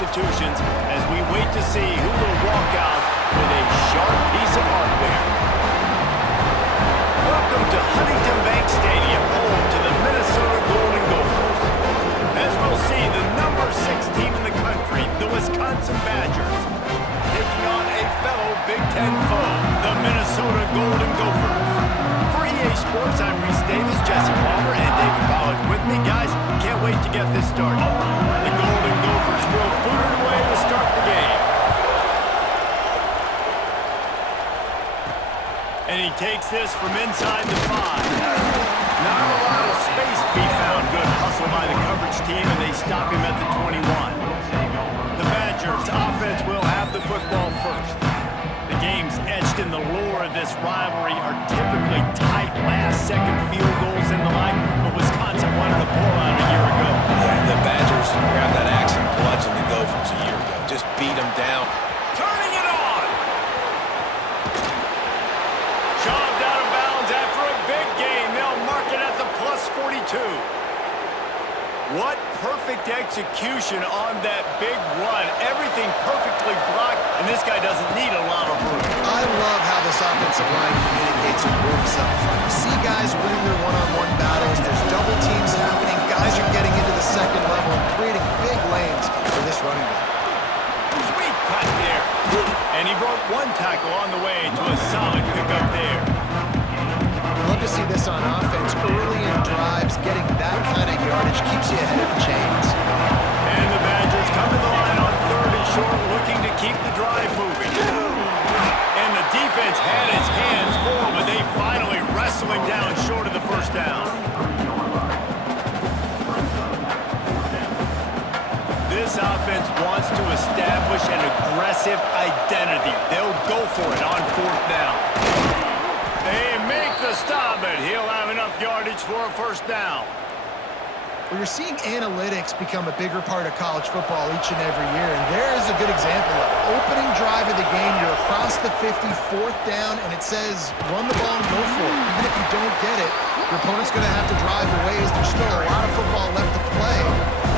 substitutions as we wait to see who will walk out with a sharp piece of hardware. Welcome to Huntington Bank Stadium, home to the Minnesota Golden Gophers. As we'll see, the number 6 team in the country, the Wisconsin Badgers, taking on a fellow Big Ten foe, the Minnesota Golden Gophers. For EA Sports, I'm Reese Davis, Jesse Palmer, and David Pollack with me. Guys, can't wait to get this started. The Golden Gophers will boot it away to start the game. And he takes this from inside the 5. Not a lot of space to be found. Good hustle by the coverage team, and they stop him at the 21. The Badgers offense will have the football first. The games etched in the lore of this rivalry are typically tight last-second field goals and the like, but Wisconsin wanted a blowout a year ago. Yeah, the Badgers grabbed that axe and bludgeoned the Gophers a year ago. Just beat them down. Turning it on! Shoved out of bounds after a big gain. They'll mark it at the plus 42. What perfect execution on that big run. Everything perfectly blocked, and this guy doesn't need a lot of room. I love how this offensive line communicates and works up front. You see guys winning their one-on-one battles. There's double teams happening. Guys are getting into the second level and creating big lanes for this running back. Sweet cut there. And he broke one tackle on the way to a solid pickup there. Love to see this on offense. Early in drives, getting that kind of yardage keeps you ahead of the chains. And the Badgers come to the line on 3rd and short, looking to keep the drive moving. And the defense had its hands full, but they finally wrestle him down short of the first down. This offense wants to establish an aggressive identity. They'll go for it on 4th down. They make the stop, but he'll have enough yardage for a first down. Well, you're seeing analytics become a bigger part of college football each and every year, and there is a good example of opening drive of the game. You're across the 50, 4th down, and it says run the ball and go for it. Even if you don't get it, your opponent's going to have to drive away as there's still a lot of football left to play.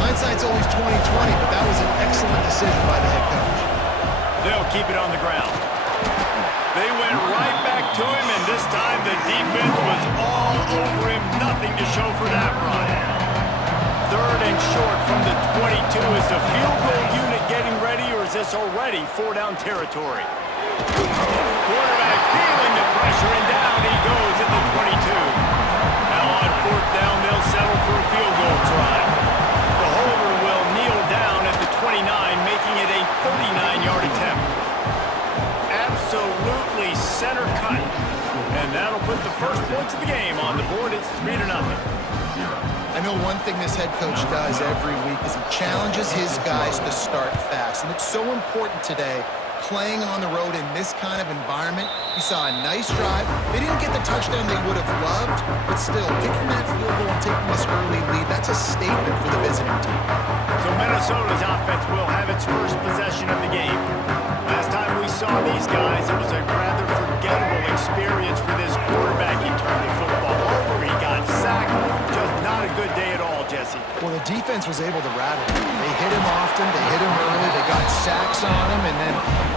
Hindsight's always 20/20, but that was an excellent decision by the head coach. They'll keep it on the ground. They went right back to him, and this time the defense was all over him. Nothing to show for that run. 3rd and short from the 22. Is the field goal unit getting ready, or is this already 4-down territory? Quarterback feeling the pressure, and down he goes at the 22. Now on 4th down, they'll settle for a field goal try. The holder will kneel down at the 29, making it a 39-yard attempt. Absolutely center cut. And that'll put the first points of the game on the board. It's 3-0. I know one thing this head coach does every week is he challenges his guys to start fast. And it's so important today, playing on the road in this kind of environment. You saw a nice drive. They didn't get the touchdown they would have loved, but still, kicking that field goal and taking this early lead, that's a statement for the visiting team. So Minnesota's offense will have its first possession of the game. Last time we saw these guys, it was a rather forgettable experience for this quarterback. He turned the football over, he got sacked. Just not a good day at all, Jesse. Well, the defense was able to rattle him. They hit him often, they hit him early, they got sacks on him, and then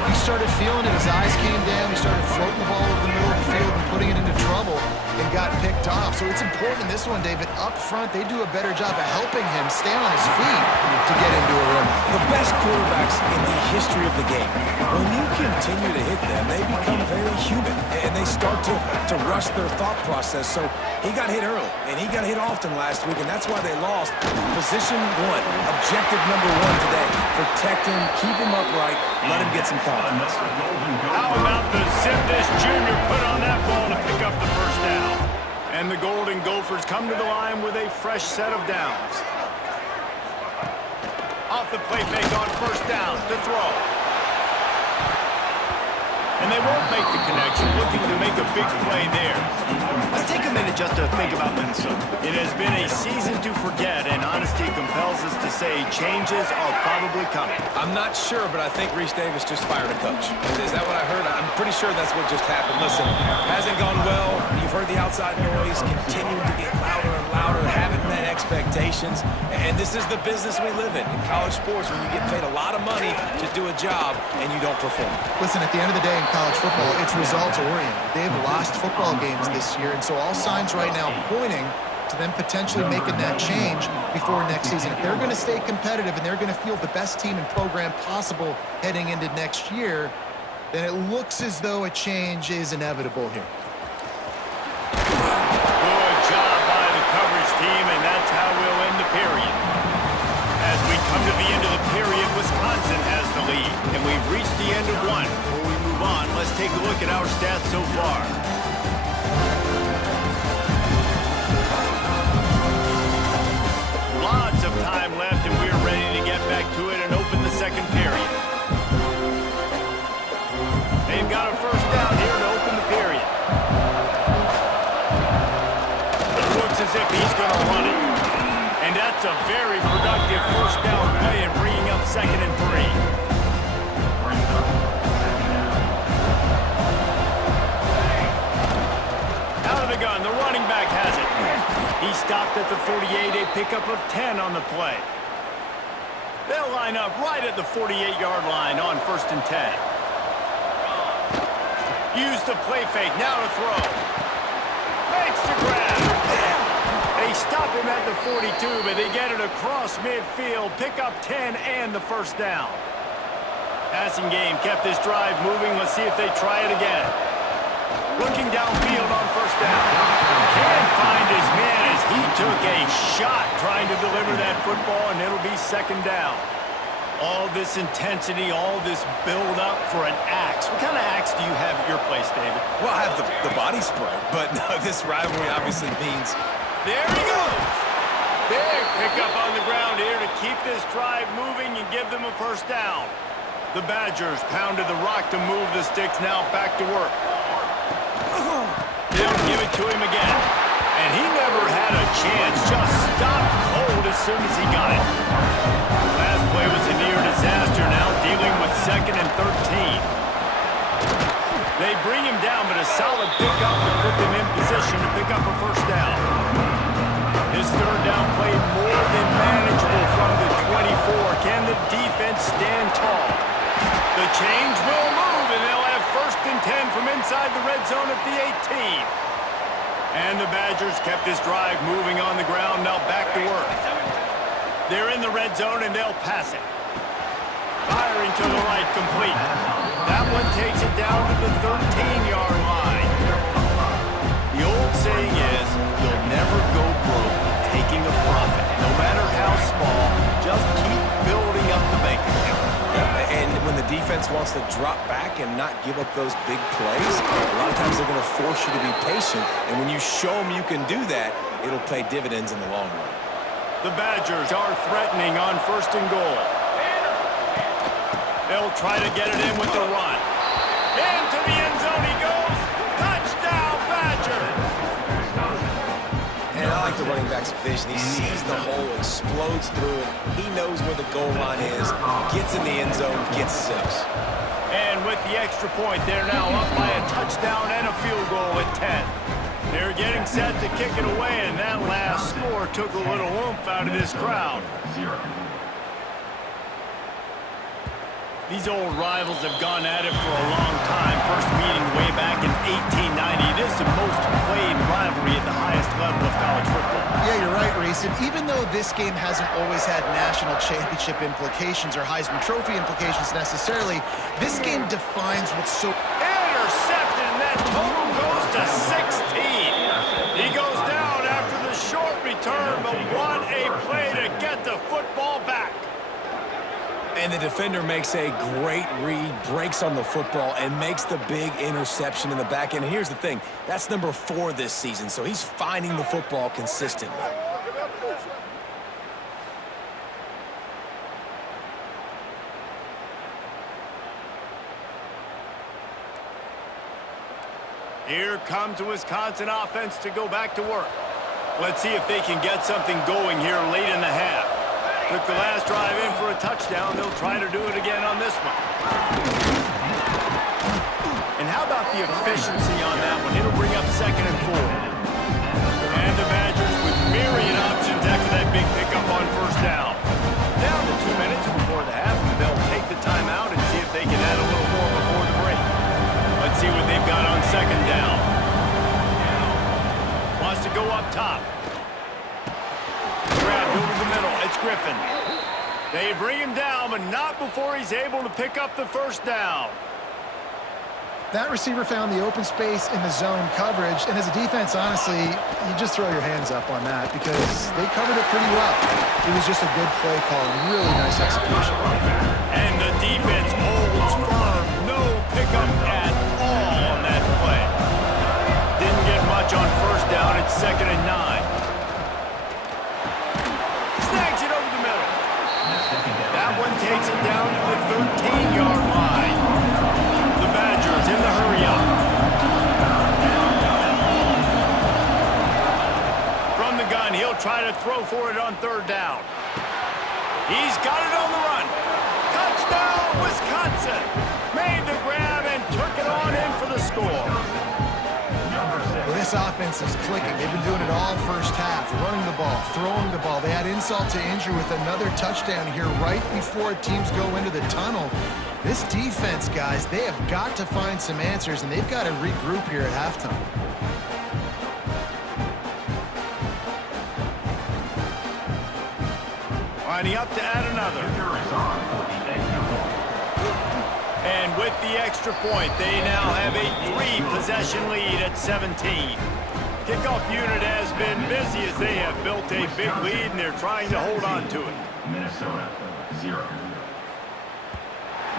he started feeling it. His eyes came down, he started floating the ball over the middle of the field and putting it into trouble and got picked off. So it's important in this one, David, up front, they do a better job of helping him stay on his feet to get into a rhythm. The best quarterbacks in the history of the game, when you continue to hit them, they become very human, and they start to rush their thought process. So he got hit early, and he got hit often last week, and that's why they lost. Position 1, objective number 1 today. Protect him, keep him upright, let him get some confidence. How about the zip this junior put on that ball to pick up the first down? And the Golden Gophers come to the line with a fresh set of downs. Off the play fake on 1st down to throw. And they won't make the connection, looking to make a big play there. Let's take a minute just to think about Minnesota. It has been a season to forget, and honesty compels us to say changes are probably coming. I'm not sure, but I think Reese Davis just fired a coach. Is that what I heard? I'm pretty sure that's what just happened. Listen, hasn't gone well. You've heard the outside noise, continued to get louder and louder, having that expectation. expectations, and this is the business we live in college sports, when you get paid a lot of money to do a job and you don't perform. Listen, at the end of the day in college football, it's results-oriented. They've lost football games this year, and so all signs right now pointing to them potentially making that change before next season. If they're going to stay competitive and they're going to field the best team and program possible heading into next year, then it looks as though a change is inevitable here. Good job by the coverage team, and that's how we'll end the period. As we come to the end of the period, Wisconsin has the lead, and we've reached the end of one. Before we move on, let's take a look at our stats so far. Lots of time left, and we're ready to get back to it and open the second period. They've got a first down here to open the period. It looks as if he's going to run it. And that's a very productive first down play and bringing up 2nd and 3. Out of the gun, the running back has it. He stopped at the 48, a pickup of 10 on the play. They'll line up right at the 48-yard line on 1st and 10. Use the play fake, now to throw. Makes the grab. They stop him at the 42, but they get it across midfield. Pick up 10 and the first down. Passing game kept this drive moving. Let's see if they try it again. Looking downfield on first down. Can't find his man as he took a shot trying to deliver that football, and it'll be 2nd down. All this intensity, all this build-up for an axe. What kind of axe do you have at your place, David? Well, I have the body spray, but no, this rivalry obviously means... There he goes! Big pickup on the ground here to keep this drive moving and give them a first down. The Badgers pounded the rock to move the sticks, now back to work. They'll give it to him again. And he never had a chance, just stopped cold as soon as he got it. Last play was a near disaster, now dealing with 2nd and 13. They bring him down, but a solid pickup to put them in position to pick up a first down. His 3rd down play more than manageable from the 24. Can the defense stand tall? The change will move, and they'll have 1st and 10 from inside the red zone at the 18. And the Badgers kept this drive moving on the ground, now back to work. They're in the red zone, and they'll pass it. Firing to the right, complete. That one takes it down to the 13-yard line. The old saying is, you'll never go broke taking a profit. No matter how small, just keep building up the bank account. And when the defense wants to drop back and not give up those big plays, a lot of times they're going to force you to be patient. And when you show them you can do that, it'll pay dividends in the long run. The Badgers are threatening on 1st and goal. They'll try to get it in with the run. Into the end zone he goes. Touchdown, Badgers! And I like the running back's vision. He sees the hole, explodes through it. He knows where the goal line is, gets in the end zone, gets 6. And with the extra point, they're now up by a touchdown and a field goal at 10. They're getting set to kick it away, and that last score took a little oomph out of this crowd. These old rivals have gone at it for a long time. First meeting way back in 1890. It is the most played rivalry at the highest level of college football. Yeah, you're right, Reese. And even though this game hasn't always had national championship implications or Heisman Trophy implications necessarily, this game defines what's so... Intercepted, and that total goes to 16. He goes down after the short return, but what a play to get the football back. And the defender makes a great read, breaks on the football, and makes the big interception in the back end. And here's the thing, that's number 4 this season, so he's finding the football consistently. Here comes the Wisconsin offense to go back to work. Let's see if they can get something going here late in the half. Took the last drive in for a touchdown. They'll try to do it again on this one. And how about the efficiency on that one? It'll bring up 2nd and 4. And the Badgers with myriad options after that big up top. Grabbed over the middle. It's Griffin. They bring him down, but not before he's able to pick up the first down. That receiver found the open space in the zone coverage, and as a defense, honestly, you just throw your hands up on that because they covered it pretty well. It was just a good play call and really nice execution. And the defense holds firm. No pickup at all on that play. Didn't get much on first down. It's 2nd and 9. Snags it over the middle. That one takes it down to the 13-yard line. The Badgers in the hurry-up. From the gun, he'll try to throw for it on 3rd down. He's got it on the run. Touchdown, Wisconsin! Made the grab and took it on in for the score. Well, this offense is clicking. They've been doing it all first half, running the ball, throwing the ball. They had insult to injury with another touchdown here right before teams go into the tunnel. This defense, guys, they have got to find some answers, and they've got to regroup here at halftime. Lining up to add another. And with the extra point, they now have a 3-possession lead at 17. Kickoff unit has been busy as they have built a big lead, and they're trying to hold on to it. Minnesota, 0.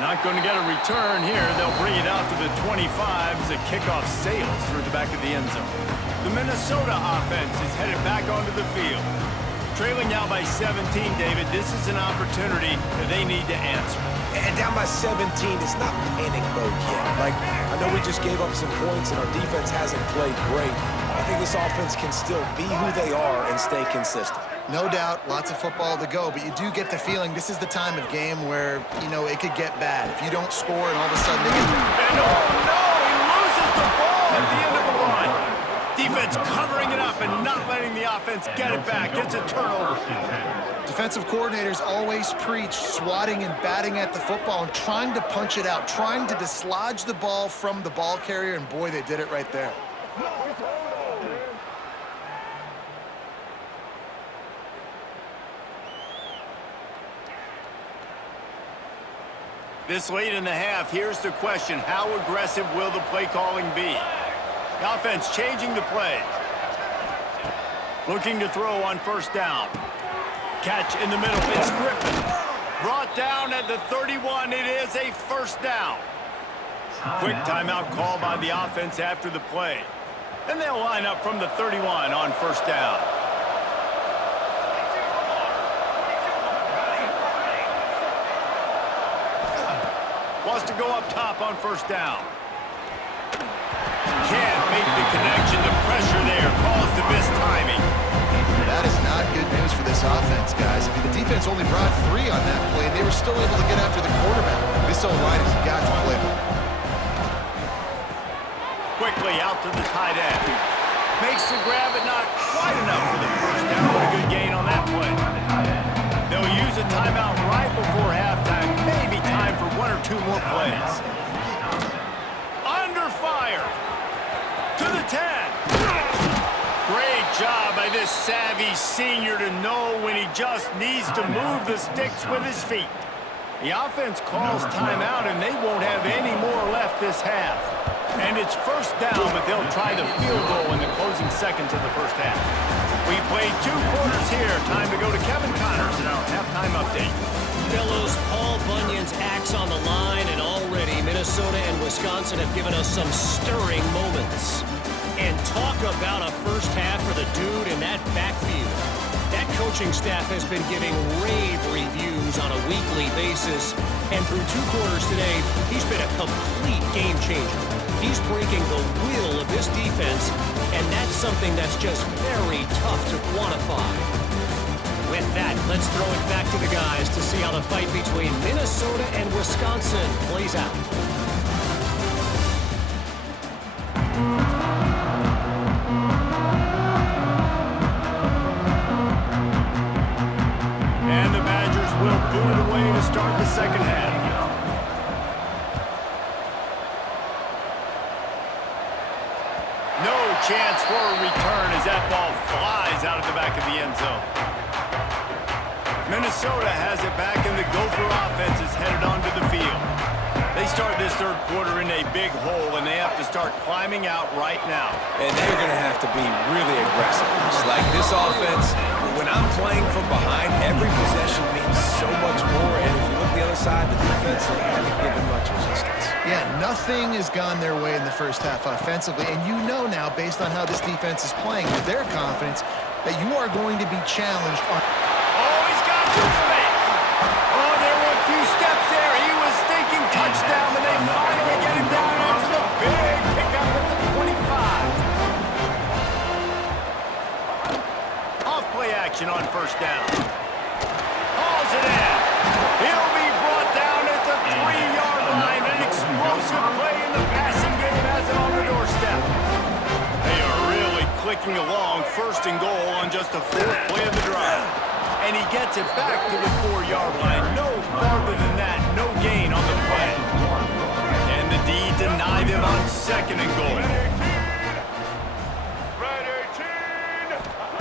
Not going to get a return here. They'll bring it out to the 25 as the kickoff sails through the back of the end zone. The Minnesota offense is headed back onto the field. Trailing now by 17, David. This is an opportunity that they need to answer. And down by 17, it's not panic mode yet. Like, I know we just gave up some points and our defense hasn't played great. I think this offense can still be who they are and stay consistent. No doubt, lots of football to go, but you do get the feeling this is the time of game where, you know, it could get bad. If you don't score and all of a sudden they get... And oh no, he loses the ball at the end of the run. Defense covering it up and not letting the offense get it back. It's a turnover. Defensive coordinators always preach swatting and batting at the football and trying to punch it out, trying to dislodge the ball from the ball carrier, and boy, they did it right there. This late in the half, here's the question. How aggressive will the play calling be? The offense changing the play. Looking to throw on 1st down. Catch in the middle. It's Griffin. Brought down at the 31. It is a 1st down. Quick timeout call by the offense after the play. And they'll line up from the 31 on 1st down. Wants to go up top on 1st down. Can't make the connection. The pressure there caused the missed timing. That is not good news for this offense, guys. I mean, the defense only brought 3 on that play, and they were still able to get after the quarterback. This O-line has got to play better. Quickly out to the tight end. Makes the grab, but not quite enough for the 1st down, but a good gain on that play. They'll use a timeout right before halftime. Maybe time for 1 or 2 more plays. Under fire. To the 10. Great job by this savvy senior to know when he just needs to move the sticks with his feet. The offense calls timeout, and they won't have any more left this half. And it's 1st down, but they'll try the field goal in the closing seconds of the 1st half. We've played 2 quarters here. Time to go to Kevin Connors in our halftime update. Fellows, Paul Bunyan's axe on the line, and already Minnesota and Wisconsin have given us some stirring moments. And talk about a 1st half for the dude in that backfield. That coaching staff has been giving rave reviews on a weekly basis, and through 2 quarters today, he's been a complete game changer. He's breaking the will of this defense, and that's something that's just very tough to quantify. With that, let's throw it back to the guys to see how the fight between Minnesota and Wisconsin plays out. And the Badgers will boot it away to start the 2nd half. No chance for a return as that ball flies out of the back of the end zone. Minnesota has it back, and the Gopher offense is headed onto the field. They start this third quarter in a big hole, and they have to start climbing out right now. And they're going to have to be really aggressive. It's like this offense, when I'm playing from behind, every possession means so much more. And if you look the other side, the defense, they haven't given much resistance. Yeah, nothing has gone their way in the first half offensively. And you know now, based on how this defense is playing, with their confidence, that you are going to be challenged on... Oh, he's got some space. Oh, there were a few steps there. He was thinking touchdown, and they finally get him down into the big pickup at the 25. Off play action on first down. Hauls it in. He'll be brought down at the 3-yard line. An explosive play in the passing game has it on the doorstep. They are really clicking along, first and goal on just the fourth play of the drive. And he gets it back to the 4-yard line. No farther than that, no gain on the play. And the D denied him on second and goal.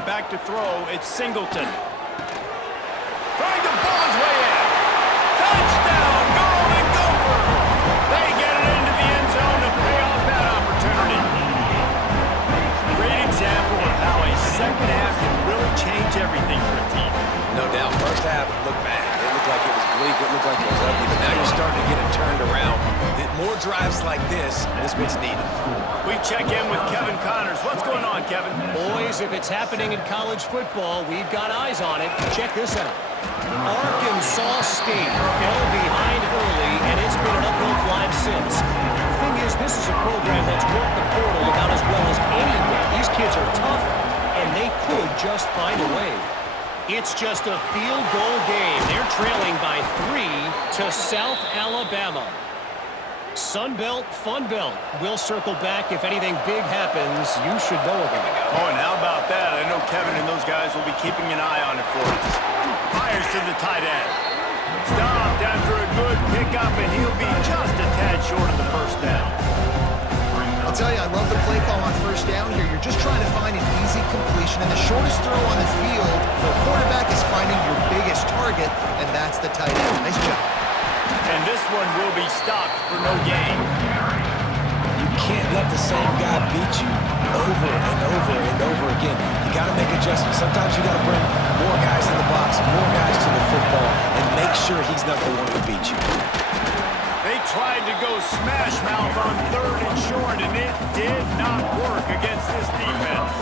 Back to throw, it's Singleton. Trying to pull his way in. Touchdown, Golden Gopher! They get it into the end zone to pay off that opportunity. Great example of how a second half can really change everything for a team. No doubt, first half looked bad. It looked like it was bleak. It looked like it was ugly. But now you're starting to get it turned around. More drives like this is what's needed. We check in with Kevin Connors. What's going on, Kevin? Boys, if it's happening in college football, we've got eyes on it. Check this out. Arkansas State fell behind early, and it's been an uphill climb since. The thing is, this is a program that's worked the portal about as well as anyone. These kids are tough, and they could just find a way. It's just a field goal game. They're trailing by 3 to South Alabama. Sun Belt, Fun Belt. We'll circle back if anything big happens. You should know about it. Oh, and how about that? I know Kevin and those guys will be keeping an eye on it for us. Fires to the tight end. Stopped after a good pickup, and he'll be just a tad short of the first down. I'll tell you, I love the play call on first down here. You're just trying to find an easy completion, and the shortest throw on the field for a quarterback is finding your biggest target, and that's the tight end. Nice job. And this one will be stopped for no gain. You can't let the same guy beat you over and over and over again. You got to make adjustments. Sometimes you got to bring more guys in the box, more guys to the football, and make sure he's not the one who beat you. They tried to go smash mouth on third and short, and it did not work against this defense.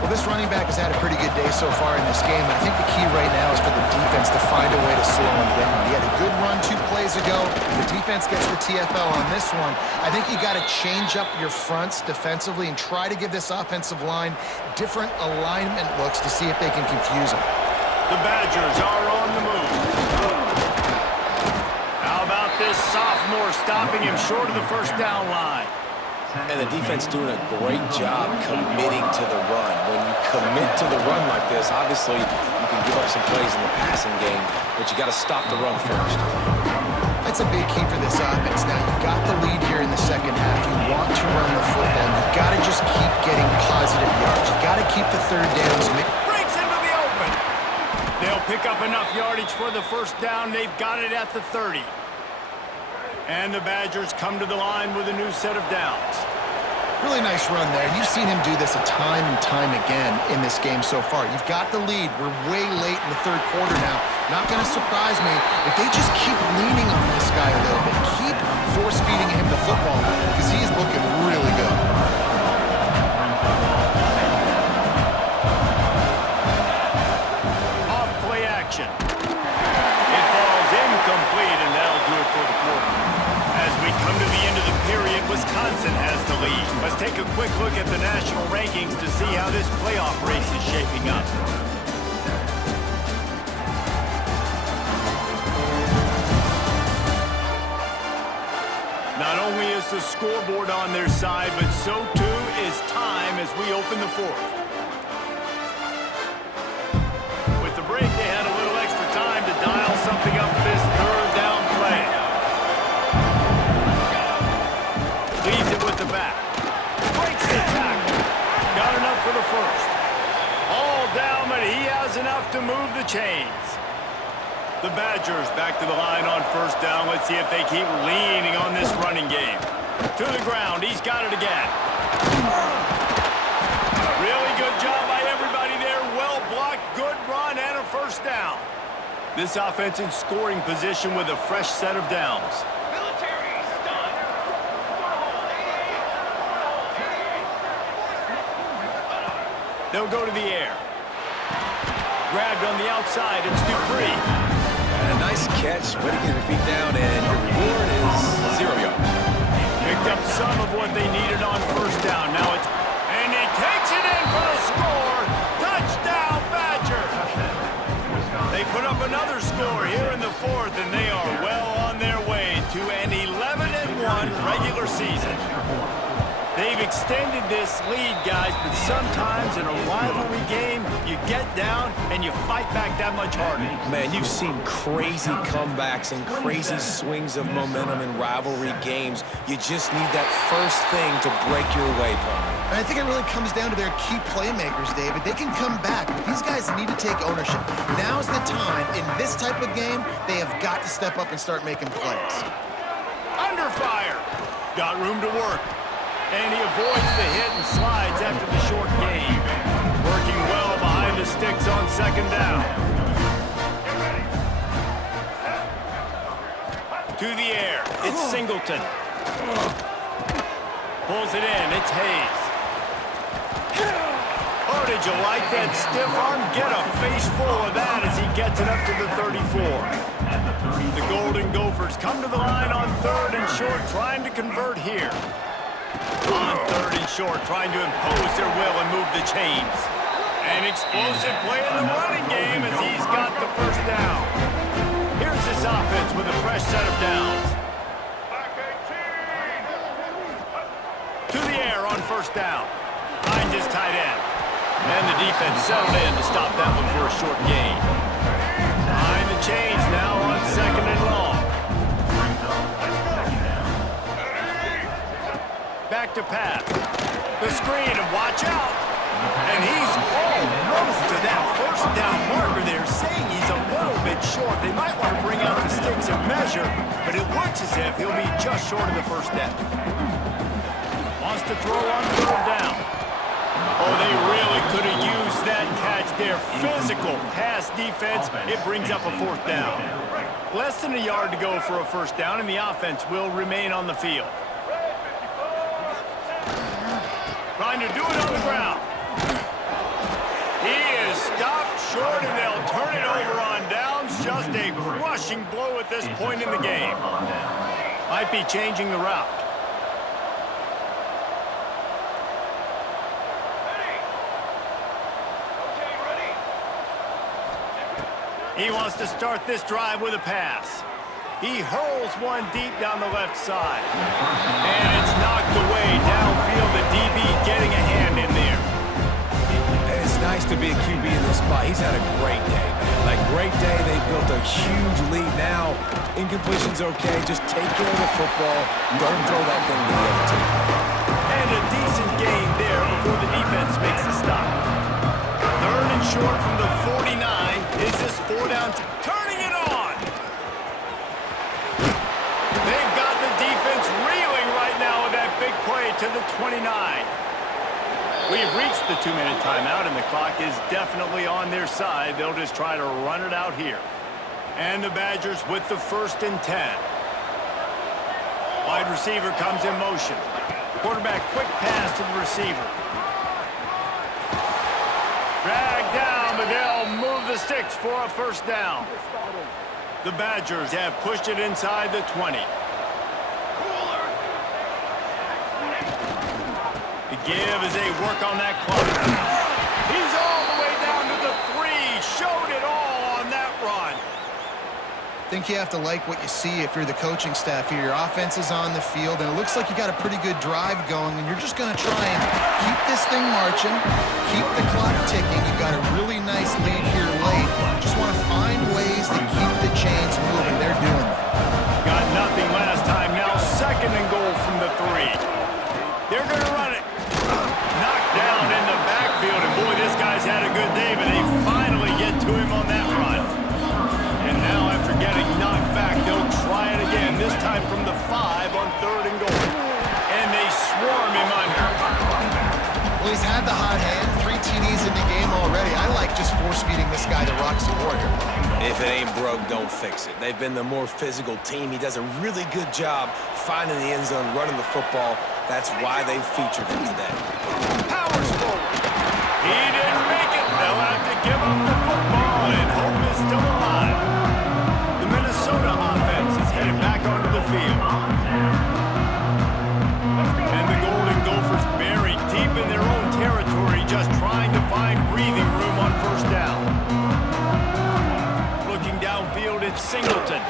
Well, this running back has had a pretty good day so far in this game. I think the key right now is for the defense to find a way to slow him down. He had a good run 2 plays ago. The defense gets the TFL on this one. I think you got to change up your fronts defensively and try to give this offensive line different alignment looks to see if they can confuse him. The Badgers are on the move. How about this sophomore stopping him short of the first down line? And the defense doing a great job committing to the run. When you commit to the run like this, obviously you can give up some plays in the passing game, but you got to stop the run first. That's a big key for this offense. Now, you've got the lead here in the second half. You want to run the football. You've got to just keep getting positive yards. You've got to keep the third downs. Breaks into the open. They'll pick up enough yardage for the first down. They've got it at the 30. And the Badgers come to the line with a new set of downs. Really nice run there. You've seen him do this a time and time again in this game so far. You've got the lead. We're way late in the third quarter now. Not going to surprise me if they just keep leaning on this guy a little bit. Keep force-feeding him the football because he's looking really good. Off play action. It falls incomplete, and that'll do it for the quarter. As we come to the end of the period, Wisconsin has the lead. Let's take a quick look at the national rankings to see how this playoff race is shaping up. Not only is the scoreboard on their side, but so too is time as we open the fourth. With the break, they had a little extra time to dial something up for this third down play. Leads it with the back. Breaks enough to move the chains. The Badgers back to the line on first down. Let's see if they keep leaning on this running game. To the ground. He's got it again. Really good job by everybody there. Well blocked, good run, and a first down. This offense in scoring position with a fresh set of downs. They'll go to the air. Grabbed on the outside. It's Dupree. And a nice catch. Way to get your feet down, and your reward is 0 yards. Picked up some of what they needed on first down. Now it's... And he takes it in for the score. Touchdown, Badgers. They put up another score here in the fourth, and they are well on their way to an 11-1 regular season. They've extended this lead, guys, but sometimes in a rivalry game, you get down and you fight back that much harder. Man, you've seen crazy comebacks and crazy swings of momentum in rivalry games. You just need that first thing to break your way, Palmer. And I think it really comes down to their key playmakers, David. They can come back, but these guys need to take ownership. Now's the time. In this type of game, they have got to step up and start making plays. Under fire. Got room to work. And he avoids the hit and slides after the short gain. Working well behind the sticks on second down. To the air. It's Singleton. Pulls it in. It's Hayes. Oh, did you like that stiff arm? Get a face full of that as he gets it up to the 34. The Golden Gophers come to the line on third and short, trying to convert here. On third and short, trying to impose their will and move the chains. An explosive play in the running game as he's got the first down. Here's this offense with a fresh set of downs. To the air on first down. Finds his tight end. And the defense settled in to stop that one for a short gain. Behind the chains now on second and long. Back to pass. The screen, and watch out. And he's almost to that first down marker there, saying he's a little bit short. They might want to bring out the sticks and measure, but it looks as if he'll be just short of the first down. Wants to throw on third down. Oh, they really could have used that catch there. Physical pass defense. It brings up a fourth down. Less than a yard to go for a first down, and the offense will remain on the field. Trying to do it on the ground. He is stopped short, and they'll turn it over on downs. Just a crushing blow at this point in the game. Might be changing the route. He wants to start this drive with a pass. He hurls one deep down the left side. And it's knocked away downfield. The DB getting a hand in there. It's nice to be a QB in this spot. He's had a great day, man. Like, great day. They built a huge lead. Now, incompletion's okay. Just take care of the football. Don't throw that thing to the other team. And a decent gain there before the defense makes the stop. Third and short from the 49. Is this four down? Turning it on. They've got the defense reeling right now with that big play to the 29. We've reached the 2-minute timeout, and the clock is definitely on their side. They'll just try to run it out here. And the Badgers with the 1st and 10. Wide receiver comes in motion. Quarterback quick pass to the receiver. Dragged down, but they'll move the sticks for a first down. The Badgers have pushed it inside the 20. The give as they work on that clock. He's all the way down to the 3. Showed it all on that run. I think you have to like what you see if you're the coaching staff here. Your offense is on the field, and it looks like you got a pretty good drive going, and you're just going to try and keep this thing marching, keep the clock ticking. You've got a really nice lead here late. Just want to find ways to keep the chains moving. They're doing that. Got nothing last time. Now 2nd and goal from the 3. They're going to run it. Knocked down in the backfield, and boy, this guy's had a good day, but they finally get to Well, he's had the hot hand, 3 TDs in the game already. I like just force-feeding this guy the rock some more here. If it ain't broke, don't fix it. They've been the more physical team. He does a really good job finding the end zone, running the football. That's why they featured him today. Powers forward. He didn't make it. They'll have to give up the football, and hope is still alive. The Minnesota offense is headed back onto the field. And the Golden Gophers buried deep in their own territory, just trying to find breathing room on first down. Looking downfield, it's Singleton.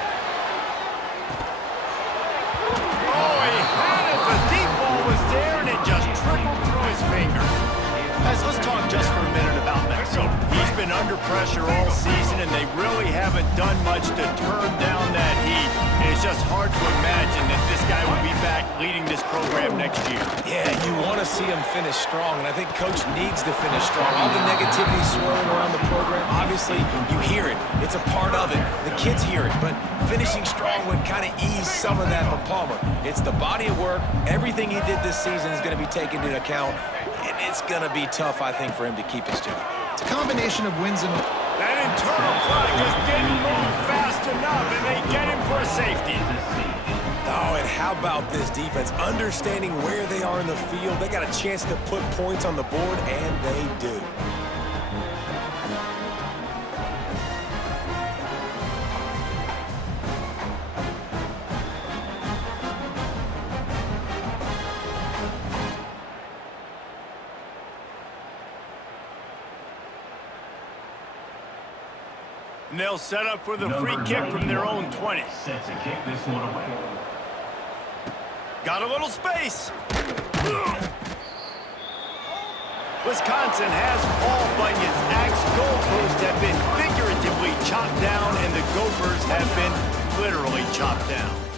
Oh, he had it. The deep ball was there, and it just trickled through his fingers. Guys, let's talk just for a minute about Minnesota. He's been under pressure all season, and they really haven't done much to turn down that heat. And it's just hard to imagine that this guy will be back leading this program next year. Yeah, you want to see him finish strong, and I think Coach needs to finish strong. All the negativity swirling around the program, obviously, you hear it. It's a part of it. The kids hear it, but finishing strong would kind of ease some of that for Palmer. It's the body of work. Everything he did this season is going to be taken into account, and it's going to be tough, I think, for him to keep his job. It's a combination of wins and... That internal clock just didn't move fast enough, and they get him for a safety. Oh, and how about this defense? Understanding where they are in the field. They got a chance to put points on the board, and they do. And they'll set up for the free kick from their own 20. Set to kick this one away. Got a little space. Wisconsin has Paul Bunyan's axe goalposts have been figuratively chopped down, and the Gophers have been literally chopped down.